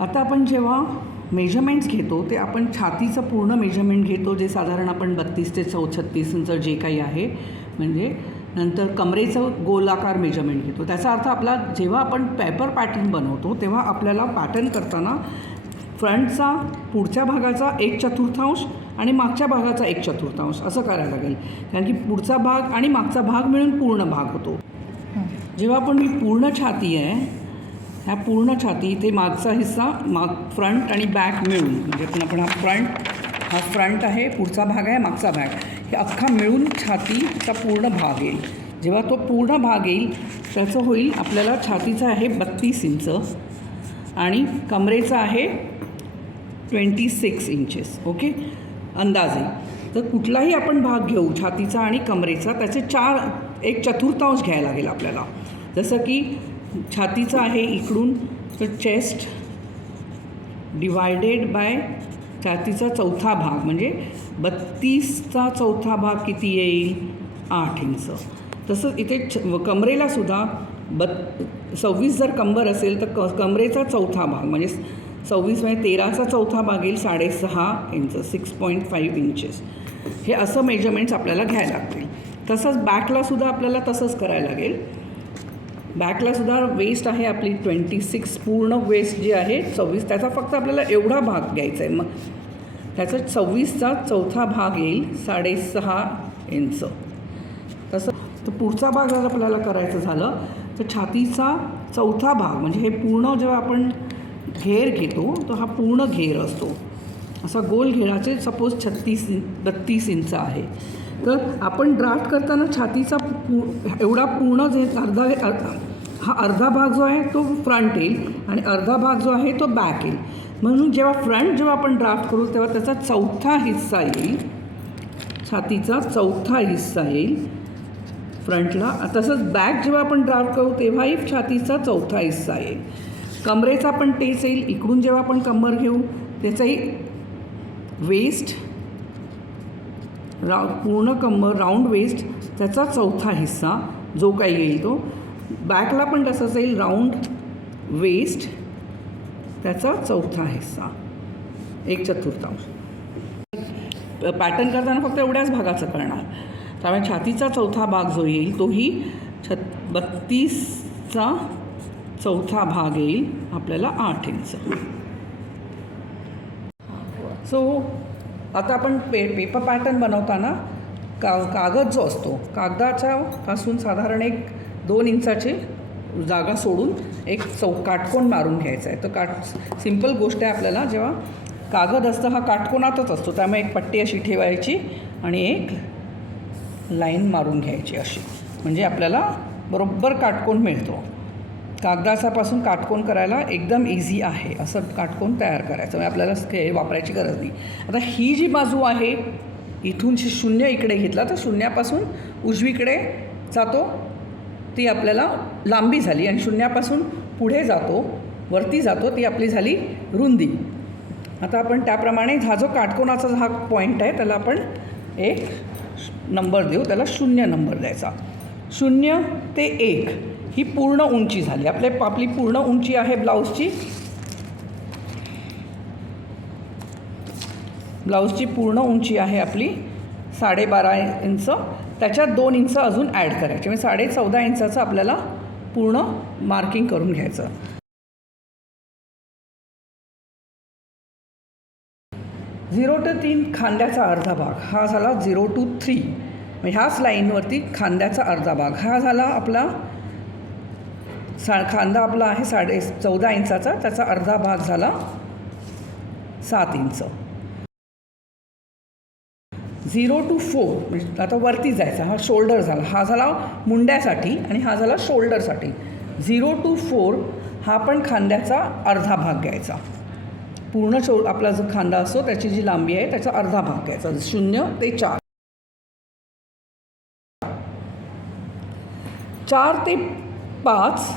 आता आपण जेव्हा मेजरमेंट्स घेतो ते आपण छातीचं पूर्ण मेजरमेंट घेतो, जे साधारण आपण 32 ते 36 इंच जे काही आहे, म्हणजे नंतर कमरेचं गोलाकार मेजरमेंट घेतो. त्याचा अर्थ आपला जेव्हा आपण पेपर पॅटर्न बनवतो तेव्हा आपल्याला पॅटर्न करताना फ्रंटचा पुढच्या भागाचा 1/4 आणि मागच्या भागाचा 1/4 असं करायला लागेल, कारण की पुढचा भाग आणि मागचा भाग मिळून पूर्ण भाग होतो. जेव्हा आपण ही पूर्ण छाती आहे, ह्या पूर्ण छाती ते मागचा हिस्सा फ्रंट आणि बॅक मिळून, म्हणजे आपण हा फ्रंट आहे, पुढचा भाग आहे, मागचा भाग, हे अख्खा मिळून छातीचा पूर्ण भाग येईल. जेव्हा तो पूर्ण भाग येईल त्याचं होईल आपल्याला छातीचा आहे 32 इंच आणि कमरेचा आहे 26 इंचेस. ओके, अंदाजे. तर कुठलाही आपण भाग घेऊ छातीचा आणि कमरेचा, त्याचे 1/4 घ्यायला लागेल आपल्याला. जसं की छातीचा आहे इकडून तर चेस्ट डिवायडेड बाय छातीचा चौथा भाग, म्हणजे 32चा चौथा भाग किती येईल? 8 इंच. तसंच इथे कमरेलासुद्धा 26 जर कंबर असेल तर कमरेचा चौथा भाग म्हणजे 26 म्हणजे 13चा चौथा भाग येईल 6.5 इंच, 6.5 इंचेस. हे असं मेजरमेंट्स आपल्याला घ्यायला लागतील. तसंच बॅकलासुद्धा आपल्याला तसंच करायला लागेल. बॅकलासुद्धा वेस्ट आहे आपली 26, पूर्ण वेस्ट जी आहे 26, त्याचा फक्त आपल्याला एवढा भाग घ्यायचा आहे. मग त्याचा 26चा चौथा भाग येईल 6.5 इंच. तसं तर पुढचा भाग जर आपल्याला करायचं झालं तर छातीचा चौथा भाग, म्हणजे हे पूर्ण जेव्हा आपण घेर घेतो तर हा पूर्ण घेर असतो. असा गोल घेराचे सपोज 32 इंच आहे, तर आपण ड्राफ्ट करताना छातीचा एवढा पूर्ण जे हा अर्धा भाग जो आहे तो फ्रंट येईल आणि अर्धा भाग जो आहे तो बॅक येईल. म्हणून जेव्हा आपण ड्राफ्ट करू तेव्हा त्याचा चौथा हिस्सा येईल, छातीचा चौथा हिस्सा येईल फ्रंटला. तसंच बॅक जेव्हा आपण ड्राफ्ट करू तेव्हाही छातीचा चौथा हिस्सा येईल. कमरेचा पण तेच येईल. इकडून जेव्हा आपण कंबर घेऊ त्याचाही वेस्ट पूर्ण कंबर राऊंड वेस्ट त्याचा चौथा हिस्सा जो काही येईल तो. बॅकला पण तसंच येईल, राऊंड वेस्ट त्याचा चौथा हिस्सा 1/4. पॅटर्न करताना फक्त एवढ्याच भागाचं करणार. त्यामुळे छातीचा चौथा भाग जो येईल तोही 32चा चौथा भाग येईल आपल्याला 8 इंच. सो आता आपण पेपर पॅटर्न बनवताना कागद जो असतो, कागदाच्या पासून साधारण 1-2 इंचाची जागा सोडून एक काटकोन मारून घ्यायचा आहे. तर सिंपल गोष्ट आहे. आपल्याला जेव्हा कागद असतं हा काटकोनातच असतो, त्यामुळे एक पट्टी अशी ठेवायची आणि एक लाईन मारून घ्यायची अशी, म्हणजे आपल्याला बरोबर काटकोन मिळतो. कागदाचापासून काटकोन करायला एकदम इझी आहे. असं काटकोन तयार करायचं, म्हणजे आपल्याला स्केल वापरायची गरज नाही. आता ही जी बाजू आहे इथून शून्य इकडे घेतला तर शून्यापासून उजवीकडे जातो, ती आपल्याला लांबी झाली. आणि शून्यापासून पुढे जातो, वरती जातो, ती आपली झाली रुंदी. आता आपण त्याप्रमाणे हा जो काटकोनाचा हा पॉईंट आहे त्याला आपण एक नंबर देऊ, त्याला 0 नंबर द्यायचा. 0 ते 1 ही पूर्ण उंची झाली. आपली पूर्ण उंची आहे ब्लाऊजची पूर्ण उंची आहे आपली 12.5 इंच. त्याच्यात 2 इंच अजून ॲड करायचे, म्हणजे 14.5 इंचाचं आपल्याला पूर्ण मार्किंग करून घ्यायचं. 0 ते 3 खांद्याचा अर्धा भाग हा झाला. 0 to 3 म्हणजे ह्याच लाईनवरती खांद्याचा अर्धा भाग हा झाला आपला. खांदा आपला आहे 14.5 इंचाचा, त्याचा अर्धा भाग झाला 7 इंच. 0 to 4 म्हणजे आता वरती जायचा, हा शोल्डर झाला, हा झाला मुंड्यासाठी आणि हा झाला शोल्डरसाठी. 0 to 4 हा पण खांद्याचा अर्धा भाग घ्यायचा. पूर्ण आपला जो खांदा असतो त्याची जी लांबी आहे त्याचा अर्धा भाग घ्यायचा. 0 ते 4. 4 ते 5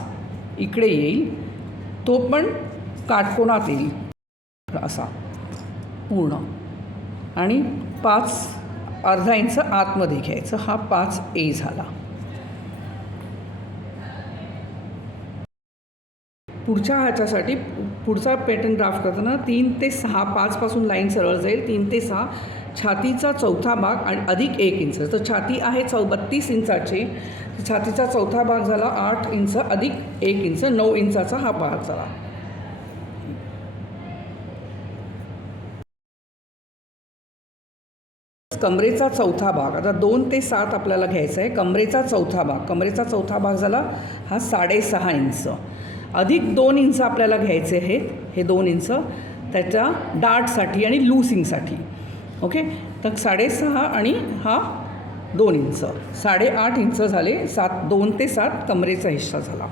इकडे येईल, तो पण काटकोनात येईल असा पूर्ण. आणि 5 अर्धा इंच आतमध्ये घ्यायचं, हा 5A झाला. पुढच्या ह्याच्यासाठी पुढचा पॅटर्न ड्राफ्ट करताना 3 ते 6 5पासून लाईन सरळ जाईल. 3 ते 6 छातीचा चौथा भाग आणि अधिक 1 इंच. तर छाती आहे 32 इंचाची. छातीचा चौथा भाग झाला 8 इंच अधिक 1 इंच 9 इंचाचा हा भाग झाला. कमरेचा चौथा भाग आता 2 ते 7 आपल्याला घ्यायचा आहे. कमरेचा चौथा भाग झाला हा 6.5 इंच अधिक 2 इंच आपल्याला घ्यायचे आहेत. हे 2 इंच त्याच्या डार्टसाठी आणि लूसिंगसाठी. ओके, तर 6.5 आणि हा 2 इंच 8.5 इंच झाले. 2 ते 7 कमरेचा हिस्सा झाला.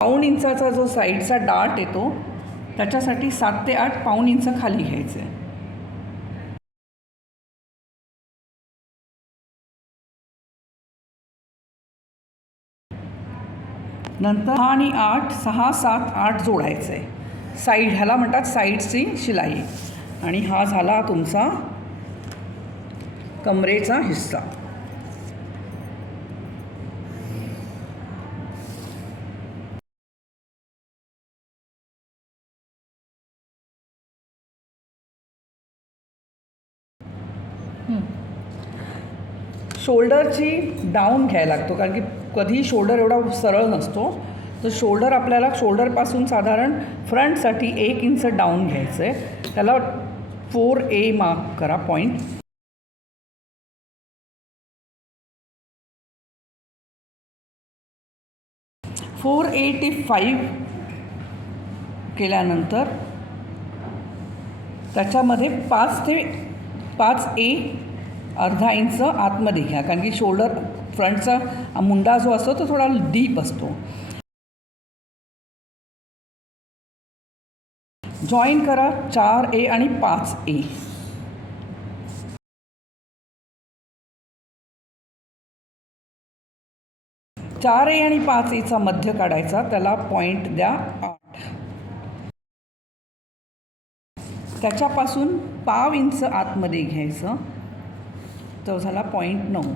पाऊण इंचाचा जो साईडचा डार्ट येतो त्याच्यासाठी 7 ते 8 पाऊण इंच खाली घ्यायचं आहे. नंतर 6 आणि 8 6 7 8 जोडायचं आहे. साईड ह्याला म्हणतात साईडची शिलाई. आणि हा झाला तुमचा कमरेचा हिस्सा. शोल्डरची डाऊन घ्यायला लागतो कारण की कधी शोल्डर एवढा सरळ नसतो. तर शोल्डर आपल्याला शोल्डरपासून साधारण फ्रंटसाठी 1 इंच डाऊन घ्यायचं आहे. त्याला 4A मार्क करा पॉईंट. A ते 5 केल्यानंतर त्याच्यामध्ये 5A अर्धा इंच आतमध्ये घ्या कारण की शोल्डर फ्रंटचा मुंडा जो असतो तो थोडा डीप असतो. जॉईन करा 4A आणि 5A. चार ए आणि 5Aचा मध्य काढायचा. त्याला पॉईंट द्या 8. त्याच्यापासून पाव इंच आतमध्ये घ्यायचं. तो झाला पॉईंट 9.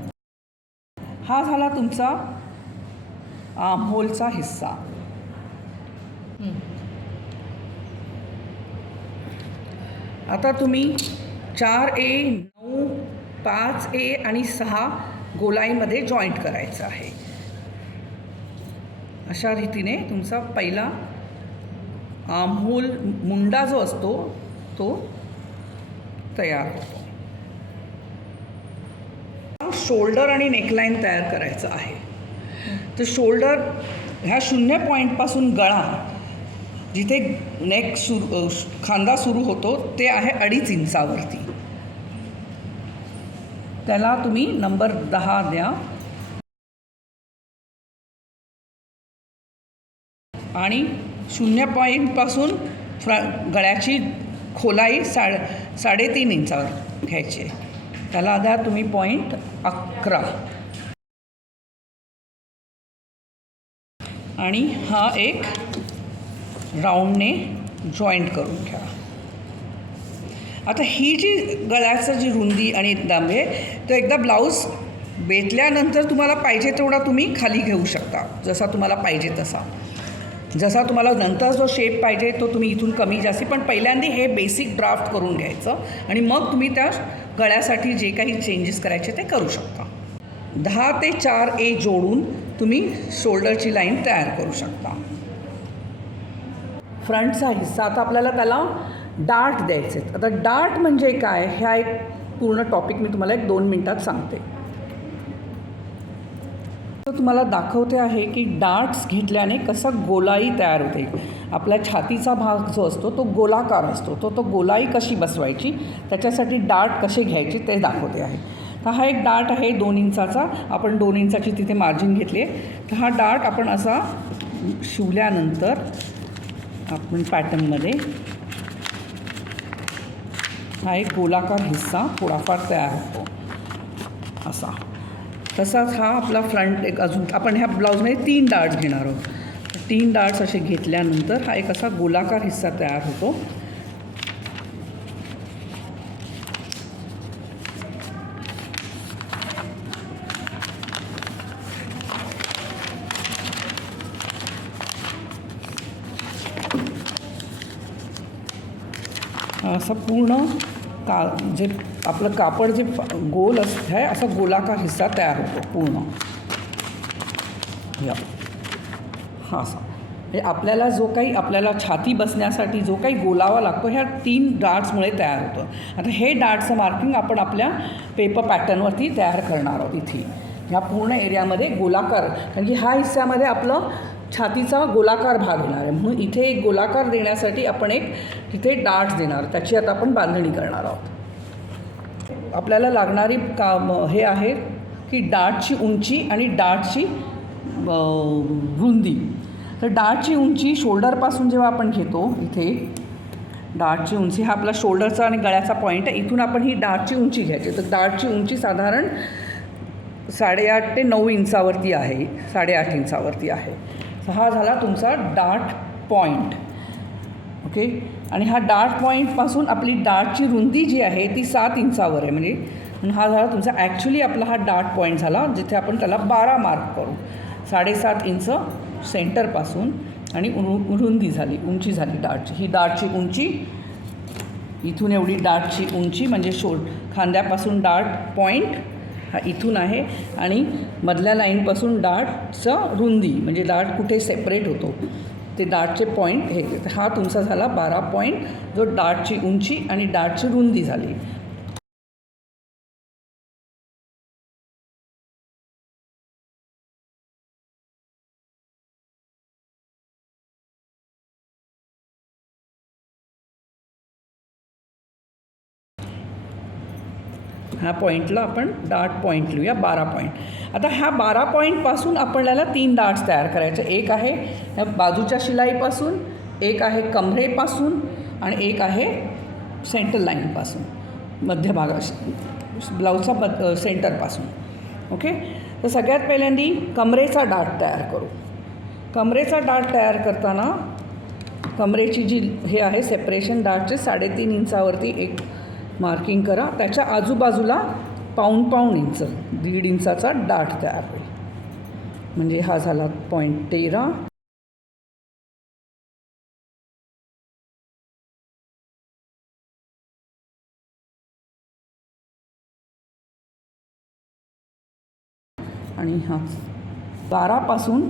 हा झाला तुमचा आर्महोलचा हिस्सा. आता तुम्ही 4A 9 5A आणि 6 गोलाईमध्ये जॉईंट करायचं आहे. अशा रीतीने तुमचा पहिला आर्महोल मुंडा जो असतो तो तयार होतो. शोल्डर आणि नेकलाईन तयार करायचं आहे. तर शोल्डर ह्या 0 पॉईंटपासून गळा जिथे नेक खांदा सुरू होतो ते आहे 2.5 इंचावरती. त्याला तुम्ही नंबर 10 द्या. आणि 0 पॉईंटपासून गळ्याची खोलाई 3.5 इंचावर घ्यायची आहे. त्याला द्या तुम्ही पॉईंट 11. आणि हा एक राऊंडने जॉईंट करून घ्या. आता ही जी गळ्याचं जी रुंदी आणि लांबी आहे तो एकदा ब्लाऊज बेतल्यानंतर तुम्हाला पाहिजे तेवढा तुम्ही खाली घेऊ शकता. जसा तुम्हाला पाहिजे तसा. जसा तुम्हाला नंतर जो शेप पाहिजे तो तुम्ही इथून कमी जास्ती. पण पहिल्यांदा हे बेसिक ड्राफ्ट करून घ्यायचं आणि मग तुम्ही त्या गळ्यासाठी जे काही चेंजेस करायचे ते करू शकता. 10 ते 4A जोडून तुम्ही शोल्डरची लाईन तयार करू शकता. फ्रंटचा हिस्सा आता आपल्याला त्याला डार्ट द्यायचे. आता डार्ट म्हणजे काय ह्या एक पूर्ण टॉपिक मी तुम्हाला 1-2 मिनटात सांगते. तर तुम्हाला दाखवते आहे की डार्ट्स घेतल्याने कसा गोलाई तयार होते. आपल्या छातीचा भाग जो असतो तो गोलाकार असतो. तो गोलाई कशी बसवायची त्याच्यासाठी डार्ट कसे घ्यायचे ते दाखवते आहे. तर हा एक डार्ट आहे 2 इंचाचा. आपण 2 इंचाची तिथे मार्जिन घेतली आहे. तर हा डार्ट आपण असा शिवल्यानंतर आपण पॅटर्नमध्ये हा एक गोलाकार हिस्सा थोडाफार तयार होतो असा. तसाच हा आपला फ्रंट एक अजून आपण ह्या ब्लाऊजमध्ये 3 डार्ट्स घेणार आहोत. 3 डार्ट्स असे घेतल्यानंतर हा एक असा गोलाकार हिस्सा तयार होतो. असं पूर्ण जे आपलं कापड जे गोल असतं आहे असा गोलाकार हिस्सा तयार होतो पूर्ण हा असा. म्हणजे आपल्याला जो काही आपल्याला छाती बसण्यासाठी जो काही गोलावा लागतो ह्या 3 डार्ट्समुळे तयार होतं. आता हे डार्ट्सचं मार्किंग आपण आपल्या पेपर पॅटर्नवरती तयार करणार आहोत. इथे ह्या पूर्ण एरियामध्ये गोलाकार, कारण की ह्या हिस्स्यामध्ये आपलं छातीचा गोलाकार भाग येणार आहे, म्हणून इथे एक गोलाकार देण्यासाठी आपण एक तिथे डार्ट्स देणार, त्याची आता आपण बांधणी करणार आहोत. आपल्याला लागणारी हे आहे की डार्टची उंची आणि डार्टची रुंदी. तर डार्टची उंची शोल्डरपासून जेव्हा आपण घेतो, इथे डार्टची उंची हा आपला शोल्डरचा आणि गळ्याचा पॉईंट आहे, इथून आपण ही डार्टची उंची घ्यायची. तर डार्टची उंची साधारण 8.5 ते 9 इंचावरती आहे, 8.5 इंचावरती आहे. तर हा झाला तुमचा डार्ट पॉईंट. ओके. आणि हा डार्ट पॉईंटपासून आपली डार्टची रुंदी जी आहे ती 7 इंचावर आहे. म्हणजे हा झाला तुमचा ॲक्च्युली आपला हा डार्ट पॉईंट झाला, जिथे आपण त्याला 12 मार्क करू. 7.5 इंच सेंटरपासून आणि रुंदी झाली, उंची झाली डार्टची. ही डार्टची उंची इथून एवढी डार्टची उंची म्हणजे खांद्यापासून डार्ट पॉईंट हा इथून आहे आणि मधल्या लाईनपासून डार्टचं रुंदी म्हणजे डार्ट कुठे सेपरेट होतो ते डार्टचे पॉईंट हे. हा तुमचा झाला 12 पॉईंट, जो डार्टची उंची आणि डार्टची रुंदी झाली. ह्या पॉईंटला आपण डार्ट पॉईंट लिहूया, 12 पॉईंट. आता ह्या 12 पॉईंटपासून आपल्याला 3 डार्ट्स तयार करायचे. एक आहे ह्या बाजूच्या शिलाईपासून, एक आहे कमरेपासून आणि एक आहे सेंटर लाईनपासून, मध्यभागा ब्लाऊजचा सेंटरपासून. ओके. तर सगळ्यात पहिल्यांदी कमरेचा डार्ट तयार करू. कमरेचा डार्ट तयार करताना कमरेची जी हे आहे सेपरेशन डार्टचे 3.5 इंचावरती एक मार्किंग करा. त्याच्या आजूबाजूला पाऊण इंच, 1.5 इंचाचा डार्ट तयार होईल. म्हणजे हा झाला पॉईंट 13. आणि हा 12 पासून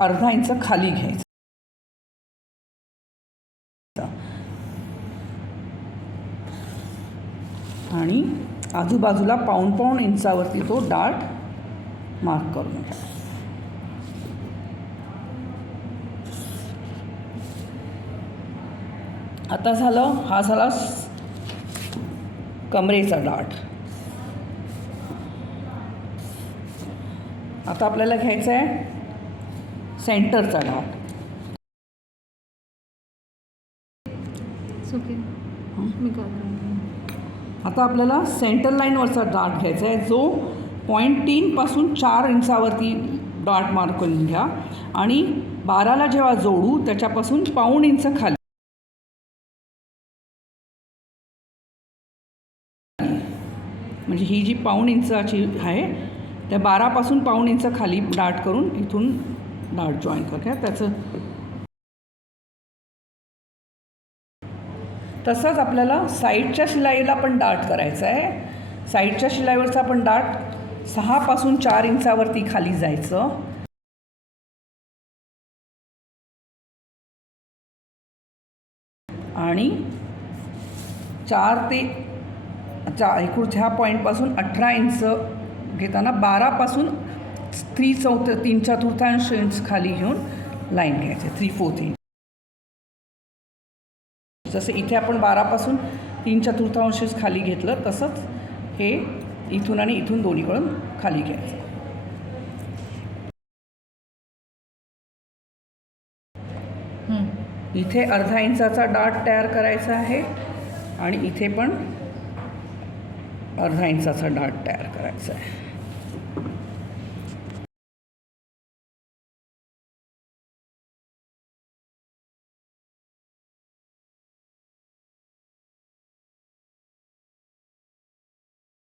अर्धा इंच खाली घ्यायचा आणि आजूबाजूला पाऊण इंचावरती तो डार्ट मार्क करून घ्या. आता झालं, हा झाला कमरेचा डार्ट. आता आपल्याला घ्यायचा आहे सेंटरचा डार्ट. आता आपल्याला सेंटर लाईनवरचा डार्ट घ्यायचा आहे, जो पॉईंट 3 पासून 4 इंचावरती डार्ट मार्क करून घ्या आणि 12ला जेव्हा जोडू त्याच्यापासून पाऊण इंच खाली, म्हणजे ही जी पाऊण इंचाची आहे त्या 12 पासून पाऊण इंच खाली डार्ट करून इथून डार्ट जॉईन करूया. त्याचं तसंच आपल्याला साईडच्या शिलाईला पण डार्ट करायचं आहे. साईडच्या शिलाईवरचा आपण डार्ट 6 पासून 4 इंचावरती खाली जायचं आणि 4 ते ह्या पॉईंटपासून 18 इंच घेताना 12 पासून 3/4 इंच खाली घेऊन लाईन घ्यायचे, 3/4 इंच. जसं इथे आपण 12 पासून 3/4 इंच खाली घेतलं तसंच हे इथून आणि इथून दोन्हीकडून खाली घ्यायचं. इथे अर्धा इंचाचा डार्ट तयार करायचा आहे आणि इथे पण अर्धा इंचाचा डार्ट तयार करायचा आहे.